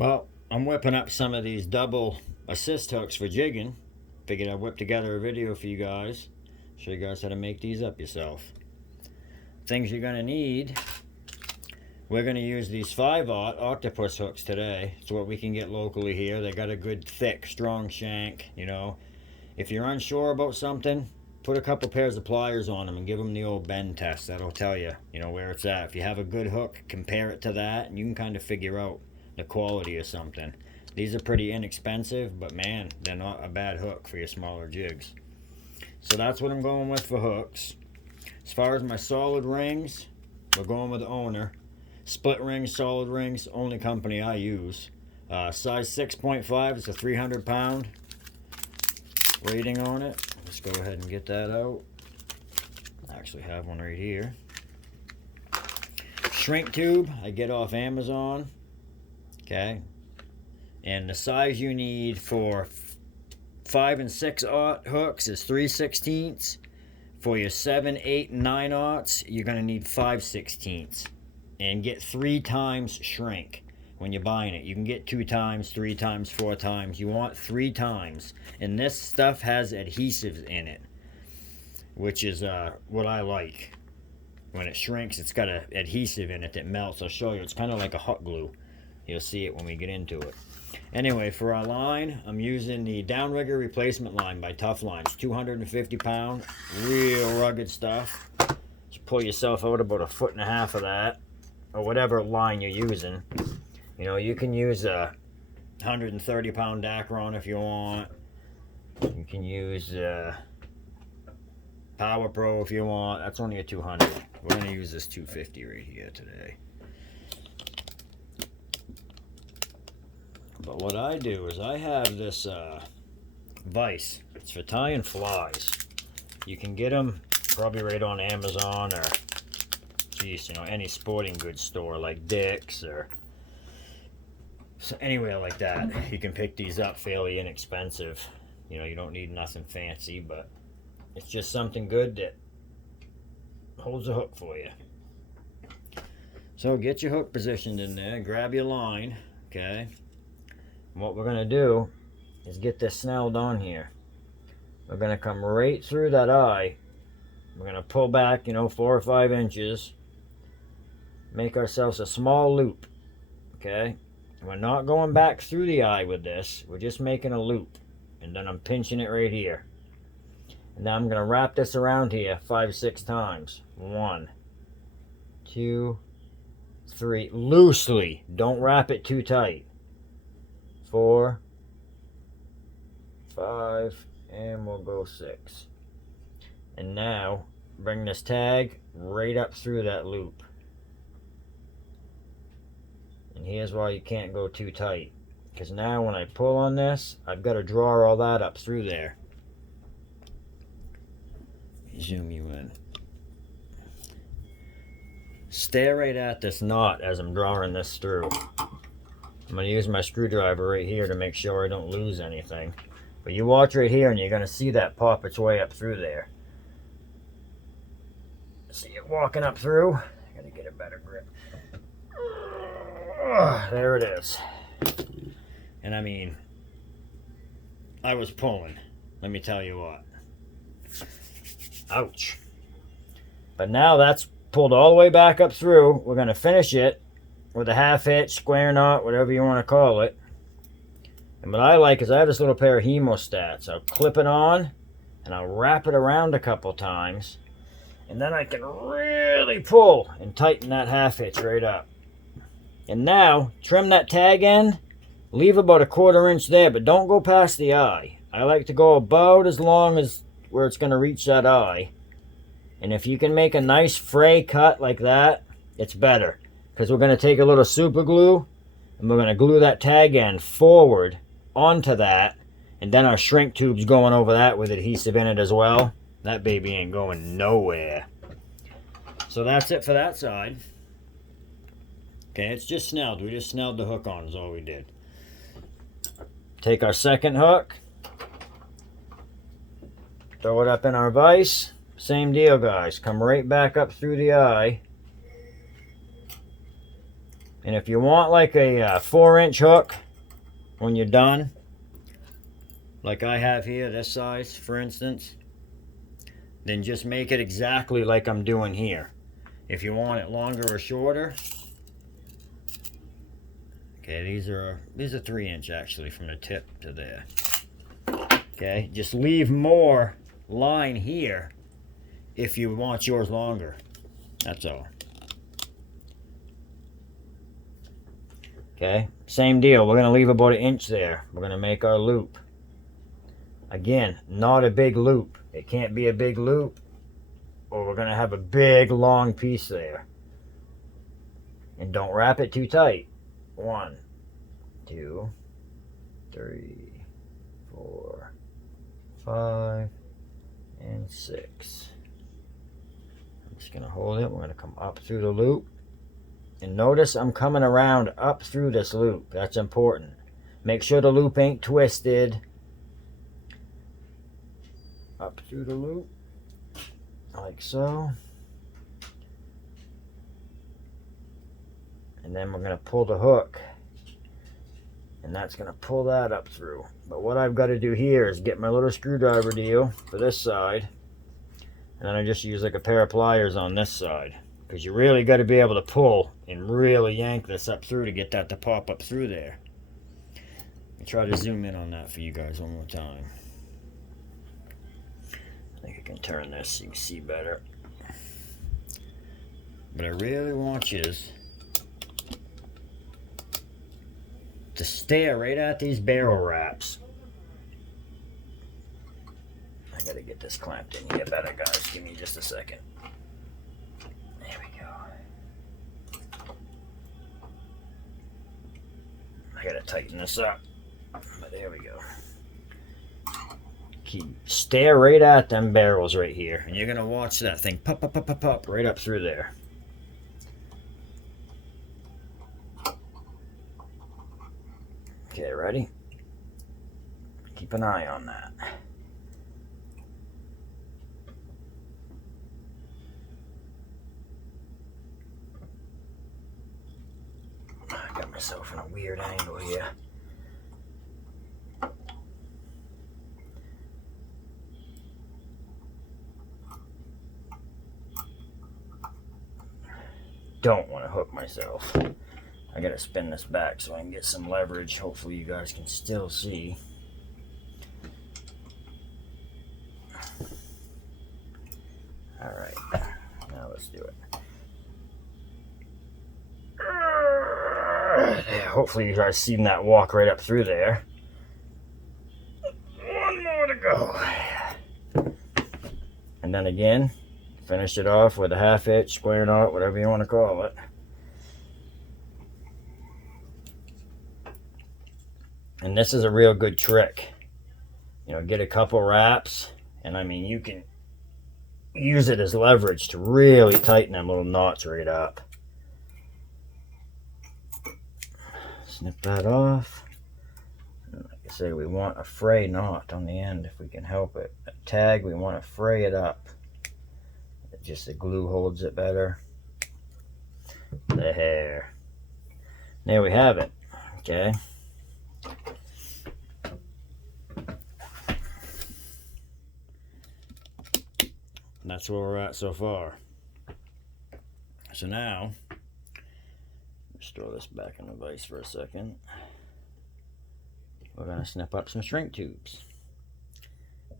Well, I'm whipping up some of these double assist hooks for jigging. Figured I'd whip together a video for you guys. Show you guys how to make these up yourself. Things you're gonna need. We're gonna use these 5/0 octopus hooks today. It's what we can get locally here. They got a good thick, strong shank, you know. If you're unsure about something, put a couple pairs of pliers on them and give them the old bend test. That'll tell you, where it's at. If you have a good hook, compare it to that, and you can kind of figure out the quality of something. These are pretty inexpensive, but man, they're not a bad hook for your smaller jigs. So that's what I'm going with for hooks. As far as my solid rings, we're going with the owner. Split rings, solid rings, only company I use. Size 6.5, it's a 300 pound rating on it. Let's go ahead and get that out. I actually have one right here. Shrink tube, I get off Amazon. Okay. And the size you need for 5 and 6/0 hooks is 3/16. For your 7, 8, and 9/0, you're going to need 5/16. And get 3 times shrink when you're buying it. You can get 2 times, 3 times, 4 times. You want 3 times. And this stuff has adhesives in it, which is what I like. When it shrinks, it's got an adhesive in it that melts. I'll show you. It's kind of like a hot glue. You'll see it when we get into it. Anyway, for our line, I'm using the Downrigger Replacement Line by Tough Lines. 250 pound, real rugged stuff. Just pull yourself out about 1.5 feet of that, or whatever line you're using. You can use a 130 pound Dacron if you want. You can use Power Pro if you want. That's only a 200. We're going to use this 250 right here today. But what I do is I have this vise. It's for tying flies. You can get them probably right on Amazon or, any sporting goods store like Dick's or anywhere like that. You can pick these up fairly inexpensive. You don't need nothing fancy, but it's just something good that holds a hook for you. So get your hook positioned in there, grab your line, okay? And what we're going to do is get this snelled on here. We're going to come right through that eye. We're going to pull back, 4 or 5 inches. Make ourselves a small loop, okay? We're not going back through the eye with this. We're just making a loop. And then I'm pinching it right here. And now I'm going to wrap this around here 5, 6 times. 1, 2, 3. Loosely. Don't wrap it too tight. 4, 5, and we'll go 6. And now bring this tag right up through that loop. And here's why you can't go too tight, because now when I pull on this, I've got to draw all that up through there. Zoom you in. Stare right at this knot as I'm drawing this through. I'm going to use my screwdriver right here to make sure I don't lose anything. But you watch right here and you're going to see that pop its way up through there. See it walking up through? I got to get a better grip. There it is. And I mean, I was pulling. Let me tell you what. Ouch. But now that's pulled all the way back up through. We're going to finish it with a half hitch, square knot, whatever you want to call it. And what I like is I have this little pair of hemostats. I'll clip it on and I'll wrap it around a couple times. And then I can really pull and tighten that half hitch right up. And now, trim that tag end. Leave about 1/4 inch there, but don't go past the eye. I like to go about as long as where it's going to reach that eye. And if you can make a nice fray cut like that, it's better. Because we're going to take a little super glue and we're going to glue that tag end forward onto that. And then our shrink tube's going over that with adhesive in it as well. That baby ain't going nowhere. So that's it for that side. Okay, it's just snelled. We just snelled the hook on is all we did. Take our second hook. Throw it up in our vise. Same deal, guys. Come right back up through the eye. And if you want like a 4-inch hook when you're done, like I have here, this size, for instance, then just make it exactly like I'm doing here. If you want it longer or shorter, okay, these are 3-inch actually from the tip to there. Okay, just leave more line here if you want yours longer. That's all. Okay, same deal. We're gonna leave about 1 inch there. We're gonna make our loop. Again, not a big loop. It can't be a big loop, or we're gonna have a big long piece there. And don't wrap it too tight. 1, 2, 3, 4, 5, and 6. I'm just gonna hold it. We're gonna come up through the loop. And notice I'm coming around up through this loop. That's important. Make sure the loop ain't twisted. Up through the loop, like so. And then we're gonna pull the hook, and that's gonna pull that up through. But what I've got to do here is get my little screwdriver deal for this side, and then I just use like a pair of pliers on this side, because you really got to be able to pull and really yank this up through to get that to pop up through there. I'll try to zoom in on that for you guys one more time. I think I can turn this so you can see better. But I really want you to stare right at these barrel wraps. I gotta get this clamped in here better, guys. Give me just a second. There we go. I gotta tighten this up. But there we go. Stare right at them barrels right here, and you're gonna watch that thing pop, pop, pop, pop, pop right up through there. Okay, ready? Keep an eye on that. I got myself in a weird angle here. Don't want to hook myself. I gotta spin this back so I can get some leverage. Hopefully you guys can still see. Alright, now let's do it. Hopefully you guys seen that walk right up through there. One more to go. And then again, finish it off with a 1/2 inch, square knot, whatever you want to call it. And this is a real good trick. You know, get a couple wraps, and I mean, you can use it as leverage to really tighten them little knots right up. Snip that off. And like I say, we want a fray knot on the end if we can help it. A tag, we want to fray it up. Just the glue holds it better. There. There we have it. Okay. That's where we're at so far. So now, let's throw this back in the vise for a second. We're going to snip up some shrink tubes.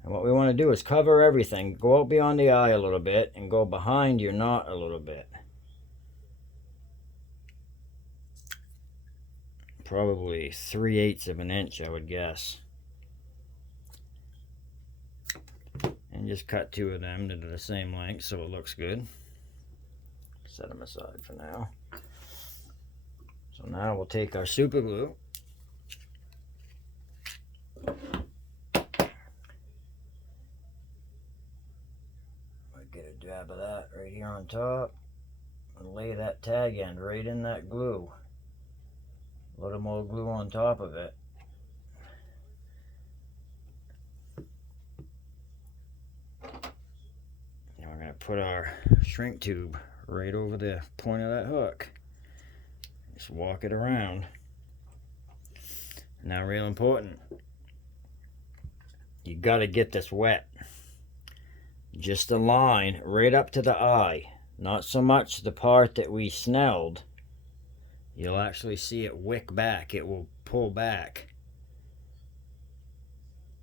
And what we want to do is cover everything. Go out beyond the eye a little bit and go behind your knot a little bit. Probably 3/8 of an inch, I would guess. And just cut 2 of them to the same length so it looks good. Set them aside for now. So now we'll take our super glue. Get a dab of that right here on top and lay that tag end right in that glue. A little more glue on top of it. Now we're going to put our shrink tube right over the point of that hook. Just walk it around. Now, real important, you got to get this wet. Just a line right up to the eye. Not so much the part that we snelled. You'll actually see it wick back. It will pull back.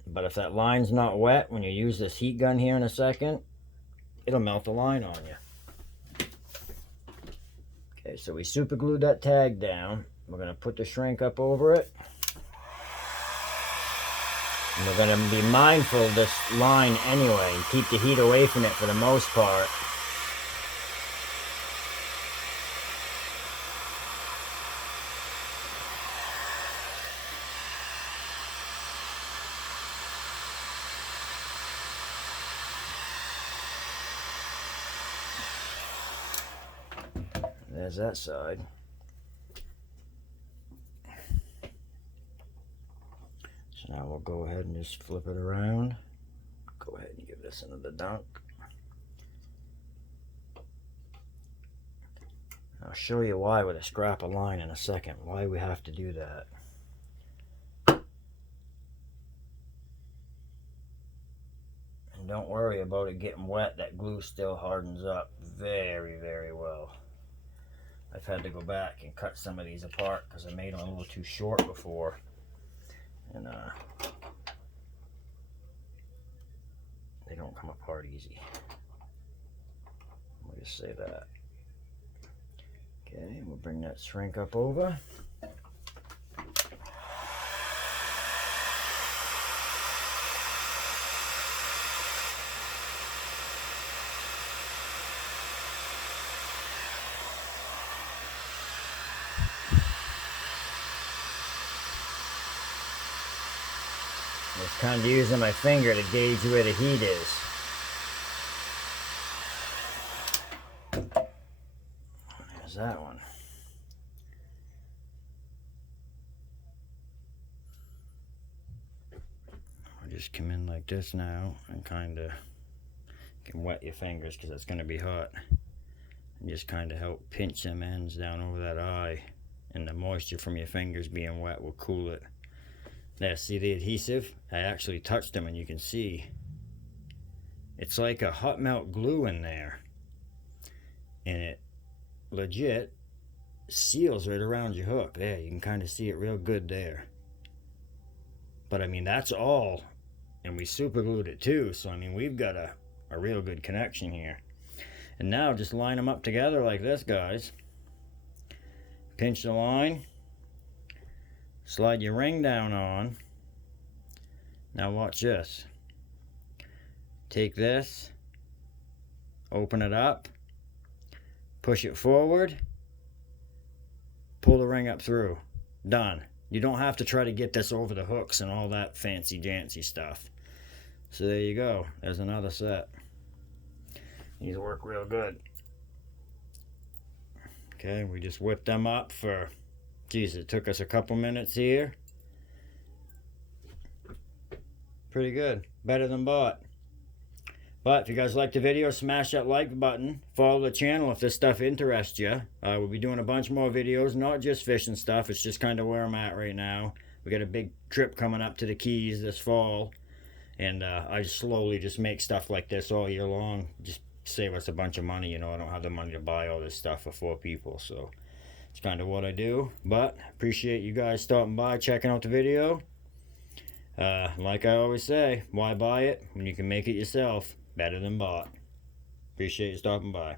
But if that line's not wet, when you use this heat gun here in a second, it'll melt the line on you. Okay, so we super glued that tag down. We're going to put the shrink up over it. And we're going to be mindful of this line anyway, and keep the heat away from it for the most part. There's that side. So now we'll go ahead and just flip it around. Go ahead and give this another dunk. I'll show you why with a scrap of line in a second, why we have to do that. And don't worry about it getting wet, that glue still hardens up very, very well. I've had to go back and cut some of these apart because I made them a little too short before. And they don't come apart easy. We'll just say that. Okay, we'll bring that shrink up over. Just kind of using my finger to gauge where the heat is. There's that one. I'll just come in like this now and kind of can wet your fingers because it's going to be hot. And just kind of help pinch them ends down over that eye. And the moisture from your fingers being wet will cool it. There, see the adhesive? I actually touched them and you can see it's like a hot melt glue in there. And it legit seals right around your hook. There, you can kind of see it real good there. But I mean, that's all. And we super glued it too. So I mean, we've got a real good connection here. And now just line them up together like this, guys. Pinch the line. Slide your ring down on. Now watch this. Take this, open it up, push it forward, pull the ring up through. Done. You don't have to try to get this over the hooks and all that fancy dancy stuff. So there you go. There's another set. These work real good. Okay, we just whipped them up for, geez, it took us a couple minutes here. Pretty good. Better than bought. But if you guys like the video, smash that like button. Follow the channel if this stuff interests you. We'll be doing a bunch more videos, not just fishing stuff. It's just kind of where I'm at right now. We got a big trip coming up to the Keys this fall. And I just slowly just make stuff like this all year long. Just save us a bunch of money. You know, I don't have the money to buy all this stuff for 4 people. So it's kind of what I do. But appreciate you guys stopping by, checking out the video. Like I always say, why buy it when you can make it yourself? Better than bought. Appreciate you stopping by.